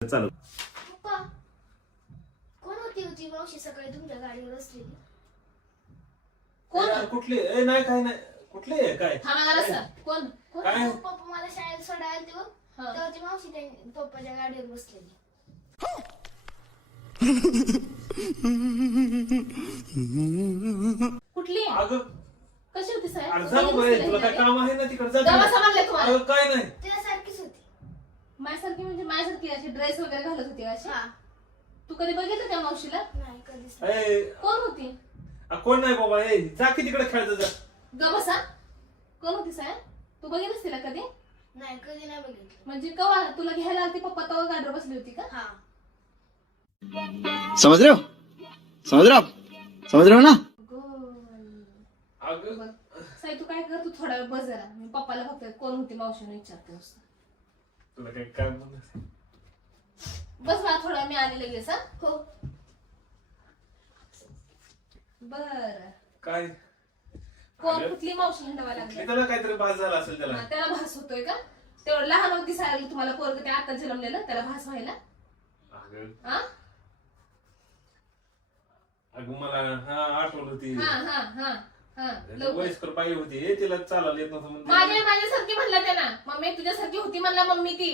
चालू. पप्पा कोण होती मावशी सकाळी तुमच्या गाडीवर बसलेली? कोण कुठली ए नाही काय नाही कुठली आहे काय कोण कोण काय? पप्पा मला शाळेत सोडायला आलते बघ. तेव्हा ती मावशी पप्पाच्या गाडीवर बसलेली. कुठली अगं कशी होती साहेब? अर्धा मोबाईल तुला काय काम आहे ना तिकडे जा दवा तिकडे. समजले तुम्हाला? अगं काय नाही त्यासारखीच होती. माझ्यासारखी म्हणजे माझ्यासारखी अशी ड्रेस वगैरे घालत होती अशी. हा तू कधी बघितलं त्या मावशीला? नाही कधीच नाही. ए, कोण होती? कोण नाही बाबा ए जा की तिकडे खेळत जा. ग बसा. कोण होती साहेब? तू बघितलंस तिला कधी? नाही कधी नाही बघितलं. म्हणजे कवा तुला घ्यायला आलती पप्पा तेव्हा गाडीवर बसली होती का? हा समझ रहे हो समझ रहे हो आप समझ रहे हो ना अगं साहेब तू काय कर, तू थोडा वेळ बस जरा. मी पप्पाला फक्त कोण होती मावशीने विचारते नुसतं. तुला काय काम नाही. बस मला थोडा मी आली लगेच. हा हो बर काय कोण कुठली मावशी हिंडवा लागली? त्याला काहीतरी भास झाला असेल त्याला. हा, त्याला भास होतोय का? तेवढं लहान होती दिसायला तुम्हाला पोरग ते आता जन्मलेलं त्याला भास व्हायला. अगं हा अगं मला हा आठवलं होती हा हा हा हा लवकर. वयस्कर बाई होती तिला चालायला येत नव्हतं म्हणून माझ्यासारखी म्हणला त्याला. मम्मी तुझ्यासारखी होती म्हणला मम्मी ती.